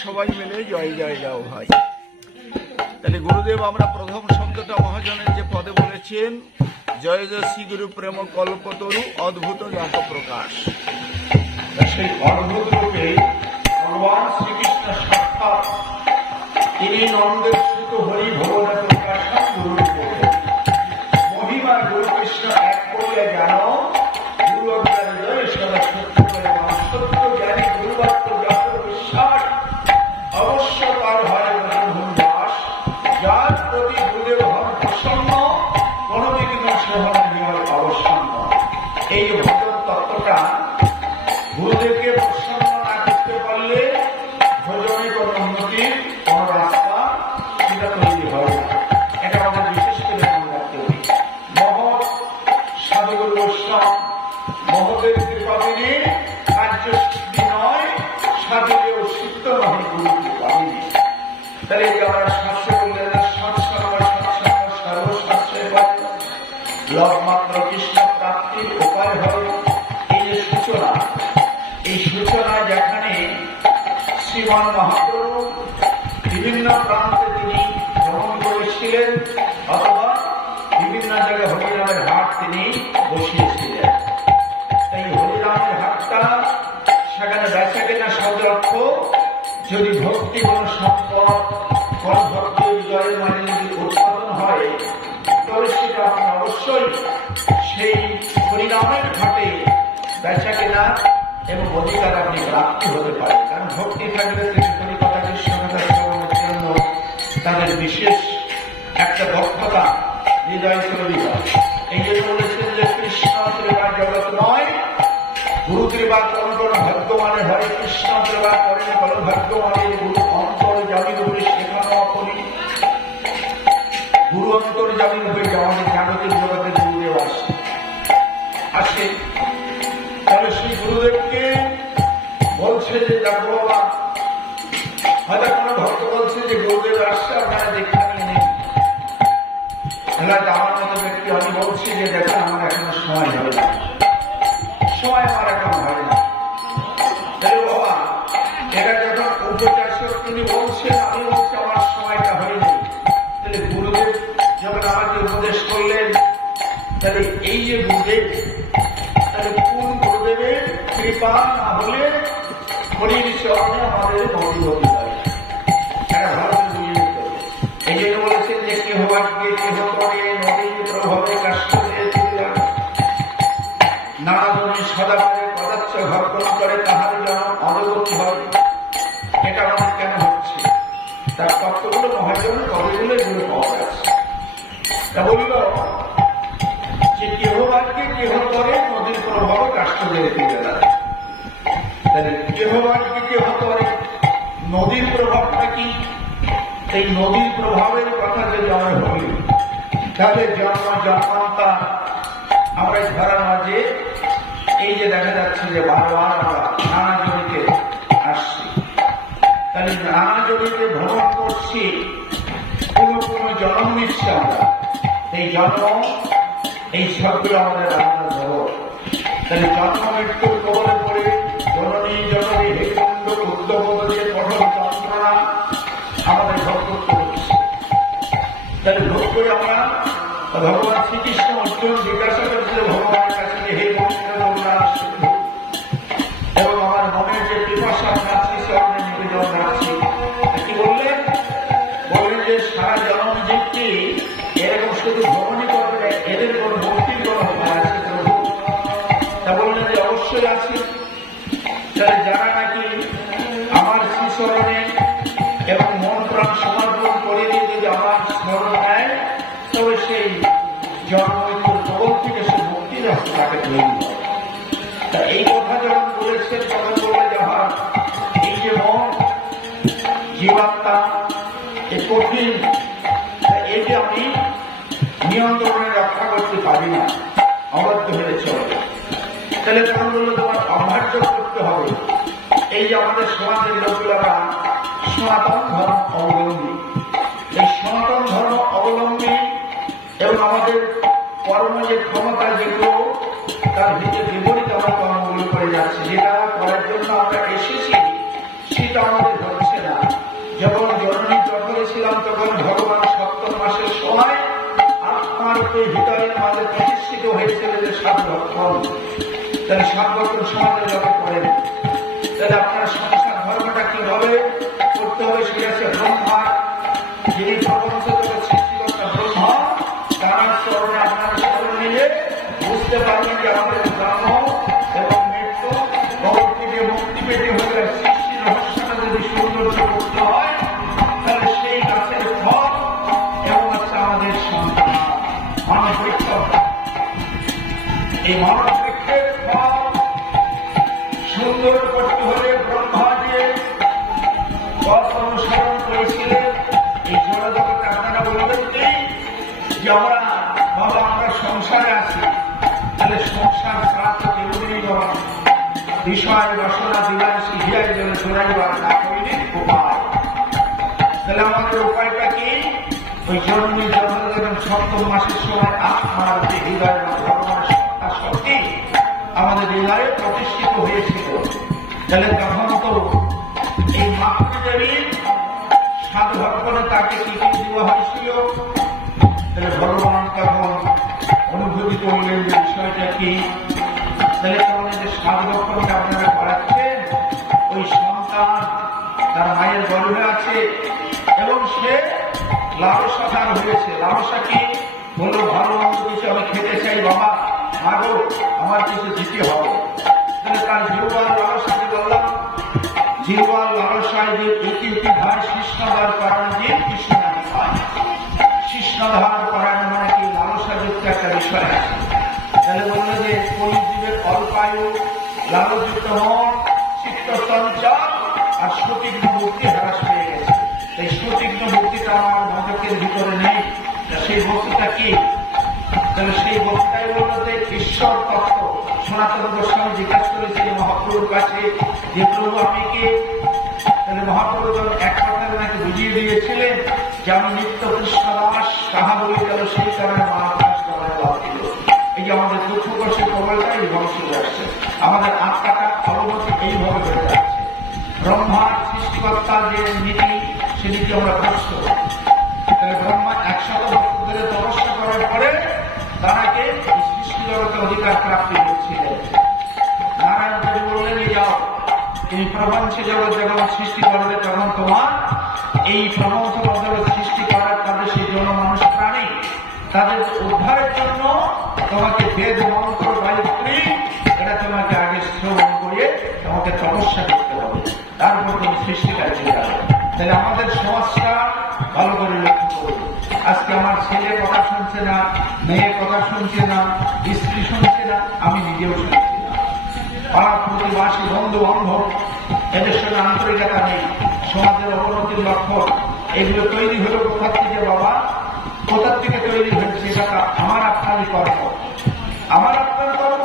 সবাই মিলে জয় জয় যাও ভাই। তাহলে গুরুদেব আমরা প্রথম শব্দটা মহাজনের যে পদে বলেছেন, জয় জয় শ্রী গুরু প্রেম কল্পতরু অদ্ভুত জাত প্রকাশ। সেই অদ্ভুত রূপে ভগবান শ্রীকৃষ্ণ সাক্ষাৎ তিনি নন্দের সুত হরি ভগবান প্রকাশ গুরু মহিমা গুরু কৃষ্ণ এক করিয়া জ্ঞান গুরু অজ্ঞান জয় সদা সত্য করে সত্য জ্ঞানী গুরুবাক্য যত বিশ্বাস অবশ্য তার হয় দাস, যার প্রতি গুরুদেব হন প্রসন্ন কোন বিঘ্ন সহন অবসন্ন। এই ভজন তত্ত্বটা গুরুদেবকে প্রসন্ন না করতে পারলে ভজনে কোন উন্নতির কোন রাস্তা সেটা তৈরি হয় না। এটা আমাদের বিশেষ করে মনে রাখতে হবে। মহৎ সাধুগুরু বৈষ্ণব মহতের কৃপাবিনী কার্য সিদ্ধি নয়, সাধুদেব সিদ্ধ নয় গুরু কৃপাবিনী। তাহলে আমরা শাস্ত্র বললেন লবমাত্র কৃষ্ণ প্রাপ্তির উপায় হবে এই যে সূচনা, এই সূচনা যেখানে শ্রীমান মহাপ্রভু বিভিন্ন প্রান্তে তিনি ভ্রমণ করেছিলেন অথবা বিভিন্ন জায়গায় হরিরামের হাট তিনি বসিয়েছিলেন। তাই হরিরামের হাটটা সেখানে বেচা কেনা শব্দের অর্থ যদি ভক্তি কোন সম্পদ কোন ভক্তি হৃদয়ের মানে যদি উৎপাদন হয় তবে সেটা আপনি অবশ্যই সেই হরিনামের ঘাটে বেচা কেনা এবং অধিকার আপনি প্রাপ্তি হতে পারে। কারণ ভক্তি থাকলে হরিকথা কৃষ্ণকথার শ্রবণের জন্য তাদের বিশেষ একটা দক্ষতা হৃদয় তৈরি হয়। এই জন্য বলেছেন যে কৃষ্ণ কৃপা জগৎ নয়, গুরু কৃপা কোন কোন ভাগ্যমানে হয়, কৃষ্ণ কৃপা করেন কোন ভাগ্যমানে গুরু অন্তর জামি রূপে শেখানো করি। গুরু অন্তর জামি রূপে আমাদের জাগতিক জগতে গুরুদেব আসে। তাহলে সেই গুরুদেবকে বলছে যে দেখো বাবা, হয়তো কোনো ভক্ত বলছে যে গুরুদেব আসছে আপনারা দেখে নিন। আমার মতো ব্যক্তি আমি বলছি যে দেখেন আমার এখনো সময় হয় না, সময় আমার এখন হয় না। তাহলে বাবা এটা যখন উপচাষক তিনি বলছেন, আমি বলছি আমার সময়টা হয়নি। তাহলে গুরুদেব যখন আমাকে উপদেশ করলেন, তাহলে এই যে গুরুদেব, তাহলে কোন গুরুদেবের কৃপা না হলে হরির চরণে আমাদের গতি হতে পারে, এটা ভালো বুঝিয়ে দিতে হবে। এই জন্য বলেছেন যে কেহ বাক্যে কেহ করে নদীর প্রভাবে কাষ্ট নানা ধরনের সদা করে পদার্থ ঘর্ষণ করে তাহার যেন অবগতি হয়। এটা আমাদের কেন হচ্ছে? তার তত্ত্বগুলো মহাজন কবিগুলো এগুলো পাওয়া গেছে। তা বলিল যে কেহ বাক্যে কেহ করে নদীর প্রভাবে কাষ্ট দিয়ে ফিরে দাঁড়ায়। তাহলে কেহ বাক্যে কেহ করে নদীর প্রভাবটা কি? এই নদীর প্রভাবের কথা যদি আমরা বলি, তাহলে জন্ম জন্মান্তা আমরা ধরার মাঝে এই যে দেখা যাচ্ছে যে বারবার আমরা নানা জমিতে আসছি, তাহলে নানা জমিতে ভ্রমণ করছি, কোনো কোনো জন্ম নিচ্ছি আমরা। এই জন্ম এই সবগুলো আমাদের আলাদা জগৎ। তাহলে জন্ম মৃত্যুর কবলে পড়ে জননী জননী হেকুণ্ড উদ্যোগ দিয়ে কঠোর যন্ত্রণা আমাদের ভোগ করতে হচ্ছে। তাহলে ভোগ করে আমরা ভগবান শ্রীকৃষ্ণ অর্জুন জিজ্ঞাসা করেছিল ভগবানের কাছে যে হে এবং আমার মনের যে পিপাসা রাখছি সেখানে নিবেদন রাখছি। কি বললেন? বললেন যে সারা জন্ম জীবটি এরকম শুধু ভ্রমণই করবে, এদের কোন ভক্তির কোন উপায় আছে প্রভু? তা বললেন যে অবশ্যই আছে। তাহলে যারা নাকি আমার শ্রীচরণে এবং মন প্রাণ সমর্পণ করে দিয়ে যদি আমার স্মরণ নেয়, তবে সেই জন্মের কবল থেকে সে মুক্তির রাস্তাকে তৈরি হয়। তা এই কথা যখন বলেছেন তখন বলে যাওয়ার এই যে মন জীবাত্মা এ কঠিন, একে আমি নিয়ন্ত্রণে রক্ষা করতে পারি না, অবাধ্য হয়ে চলে। তাহলে তখন বললো তোমার অবাধ্য করতে হবে। এই যে আমাদের সমাজের লোকেরা সনাতন ধর্ম অবলম্বী, এই সনাতন ধর্ম অবলম্বী এবং আমাদের কর্ম যে ক্ষমতা যেগুলো তার ভিতরে বিপরীত আমরা কর্মগুলো করে যাচ্ছি, যেটা করার জন্য আমরা এসেছি সেটা আমাদের হচ্ছে না। এই ভিতরের মাঝে প্রতিষ্ঠিত হয়েছিল যে সাত লক্ষণ, তাহলে সাত লক্ষণ সমাজের লোকে করেন। তাহলে আপনার সংসার ধর্মটা কিভাবে করতে হবে সেটা হচ্ছে ব্রহ্মা, যিনি প্রপঞ্চ জগৎ সৃষ্টিকর্তা ব্রহ্মা, তার চরণে আপনারা চরণ নিলে বুঝতে পারবেন যে আমাদের জন্ম এবং মৃত্যু ভক্তি দিয়ে মুক্তি পেতে হলে সৃষ্টি রহস্যটা যদি সৌন্দর্য করতে হয়, তাহলে সেই গাছের ফল এবং হচ্ছে আমাদের সন্তান মানব বৃক্ষ। এই মানব বৃক্ষের ফল সুন্দর করতে হলে ব্রহ্মা দিয়ে পথ অনুসরণ করেছিলেন। এই জড়জগতে আপনারা বলবেন যে আমরা বাবা আমরা সংসারে আছি, তাহলে সংসার ছাড়া তো কেউই বাবা বিষয় বাসনা বিলাসী হিয়াই জন্য চড়াইবার না করিলে উপায়। তাহলে আমাদের উপায়টা কি? ওই জন্মে জন্ম এবং সপ্তম মাসের সময় আপনার যে হৃদয় বা ভগবানের সত্তা শক্তি আমাদের হৃদয়ে প্রতিষ্ঠিত হয়েছিল। তাহলে তখন তো এই মাতৃদেবীর সাত ভক্তনে তাকে কি কি দেওয়া হয়েছিল? তাহলে ভগবান তখন অনুভূতি করলেন যে বিষয়টা কি। তাহলে তখন যে সাত ভক্তকে আপনারা করাচ্ছেন, ওই সন্তান তার মায়ের গর্ভে আছে এবং সে লালসাধার হয়েছে। লালসা কি বললো? ভালো মন্দ কিছু আমি খেতে চাই বাবা, মাগো আমার কিছু দিতে হবে। তাহলে তার জিহ্বার লালসাকে বললাম, জিহ্বার লালসায় যে ইতি ইতি ভাই কৃষ্ণধার করানো যে কৃষ্ণ হয়, কৃষ্ণধার করানো মানে কি লালসাযুক্ত একটা বিষয় আছে। তাহলে বললো যে কলিজীবের অল্পায়ু লালযুক্ত মন চিত্ত চঞ্চল আর সুতীক্ষ্ণ বুদ্ধি হ্রাস পেয়ে গেছে। এই সুতীক্ষ্ণ বুদ্ধিটা আমার মদকের ভিতরে নেই। সেই বস্তুটা কি? তাহলে সেই বস্তুটাই বললো যে ঈশ্বর তত্ত্ব। সনাতন গোস্বামী জিজ্ঞাসা করেছিলেন মহাপ্রভুর কাছে যে প্রভু আমি কে? তাহলে মহাপ্রভু যখন এক কথায় ওনাকে বুঝিয়ে দিয়েছিলেন যে আমি নিত্য কৃষ্ণ দাস, কাহা বলে গেল সেই কারণে মহাপ্রকাশ করার লাভ দিল। এই যে আমাদের দুঃখ কষ্টের প্রবলটা এইভাবে চলে আসছে, আমাদের আত্মাটা অবগত এইভাবে হয়ে যাচ্ছে। ব্রহ্মার সৃষ্টিকর্তার যে নীতি সে নীতি আমরা কষ্ট। তাহলে ব্রহ্মা 100 বছর ধরে তপস্যা করার পরে তারাকে সৃষ্টি জগতে অধিকার প্রাপ্তি করছিলেন। নারায়ণ দেবী বললেন যাও এই প্রপঞ্চ জগৎ যখন সৃষ্টি করবে তখন তোমার এই প্রপঞ্চ জগৎ সৃষ্টি করার তাদের সেই জন্য মানুষ প্রাণী তাদের উদ্ধারের জন্য তোমাকে বেদ মন্ত্র গায়ত্রী এটা তোমাকে আগে শ্রবণ করে তোমাকে তপস্যা করতে হবে, তারপর তুমি সৃষ্টি কার্যে যাবে। তাহলে আমাদের সমাজটা ভালো করে লক্ষ্য করবে। আজকে আমার ছেলে কথা শুনছে না, মেয়ে কথা শুনছে না, স্ত্রী শুনছে না, আমি নিজেও শুনছি না। পাড়া প্রতিবাসী বন্ধু বান্ধব এদের সঙ্গে আন্তরিকতা নেই, সমাজের অবনতির লক্ষণ। এগুলো তৈরি হলো কোথা থেকে বাবা? কোথার থেকে তৈরি হয়েছে? এটা আমার আপনারই কর্ম, আমার আপনার কর্ম।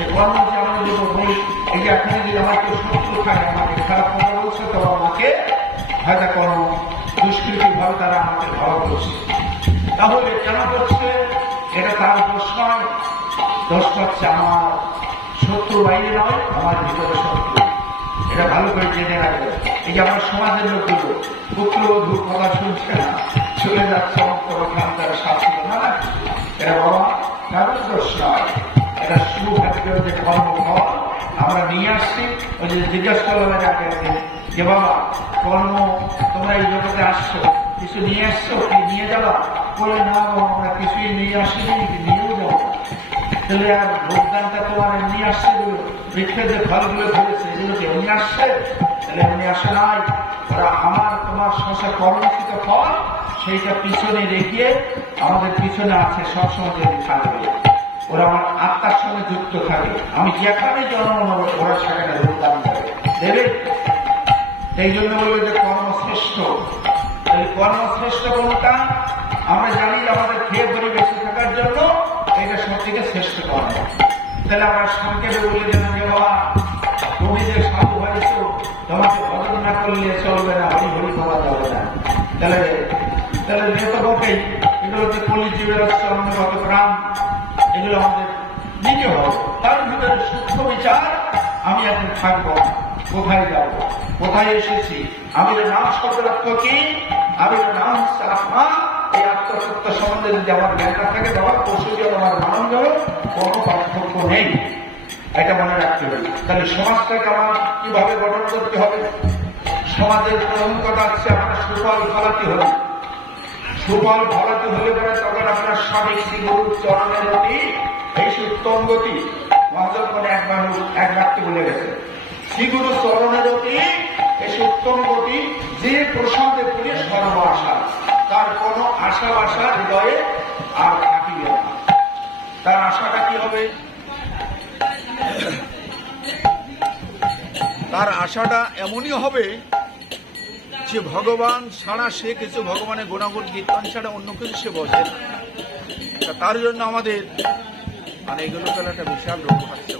এই কর্ম যে আমি যদি বলি এই যে এখানে যদি আমার কেউ শত্রু থাকে, আমাকে খারাপ কথা বলছে, তো আমাকে হয়তো কোনো দুষ্কৃতি ভাবে তারা আমাকে ভালো করছে। তাহলে কেন করছে? এটা তার দোষ নয়, দোষ হচ্ছে আমার শত্রু বাইরে নয়, আমার ভিতরে শত্রু। এটা ভালো করে জেনে রাখবে। এই যে আমার সমাজের লোকগুলো পুত্রবধূ কথা শুনছে না, চলে যাচ্ছে তারা শাস্তি না, এটা বাবা কারণ দোষ নয়, এটা সুখাদ্য যে কর্মফল আমরা নিয়ে আসছি। ওই যে জিজ্ঞাসা করলাম আগে যে বাবা কর্ম তোমরা এই জগতে আসছো, কিছু নিয়ে আসছো, কি নিয়ে যাবা? বলে না আমরা কিছুই নিয়ে আসিনি, নিয়েও যাবো। তাহলে আর ভোগদানটা তোমার এমনি আসছে, বৃক্ষের যে ফলগুলো ধরেছে এগুলো কি এমনি আসছে? তাহলে এমনি আসে নাই, ওরা আমার তোমার শশা কর্মকৃত ফল সেইটা পিছনে রেখে আমাদের পিছনে আছে, সবসময় যদি থাকবে। ওরা আমার আত্মার সঙ্গে যুক্ত থাকে, আমি যেখানে জন্ম নেব ওরা সেখানে ভোগদান দেবে। এই জন্য বলবে যে কর্মশ্রেষ্ঠ। এই কর্মশ্রেষ্ঠ কোনটা? আমরা জানি যে আমাদের খেয়ে ধরে বেঁচে থাকার জন্য এটা সব থেকে শ্রেষ্ঠ কর্ম। তাহলে আমরা সংক্ষেপে বলে দিলাম যে বাবা তুমি যে সাধু হয়েছ তোমাকে ভজন না করলে চলবে না, হরি হরি করা যাবে না। তাহলে তাহলে নেতবকেই এগুলো হচ্ছে কলিজীবের অন্যগত প্রাণ, এগুলো আমাদের নিতে হবে। তার ভিতরে সূক্ষ্ম বিচার, আমি এখন থাকবো, কোথায় যাব, কোথায় এসেছি, আমি নাম শব্দ কি, আমি নাম হচ্ছে আত্মা, এই আত্মসত্য সম্বন্ধে যদি আমার জ্ঞান না থাকে, বাবা পশু জল আমার মানব জল কোনো পার্থক্য নেই, এটা মনে রাখতে হবে। তাহলে সমাজটাকে আমার কিভাবে গঠন করতে হবে? সমাজের প্রথম কথা হচ্ছে আপনার সুফল ফলাতে হবে। সুফল ফলাতে হলে পরে তখন আপনার স্বামী শ্রী গুরুর চরণের অতি এই উত্তম গতি। মহাজন মানে এক বাক্যে বলে গেছে, শ্রী গুরু চরণের অতি এই উত্তম গতি, যে প্রসাদে পুরে সর্ব আশা, তার কোন আশা বাসা হৃদয়ে আর থাকিবে না। তার আশাটা কি হবে? তার আশাটা এমনই হবে যে ভগবান ছাড়া সে কিছু, ভগবানের গুণাগুণ কীর্তন ছাড়া অন্য কিছু সে বোঝে না। তার জন্য আমাদের মানে এগুলো একটা বিশাল রোগ হচ্ছে।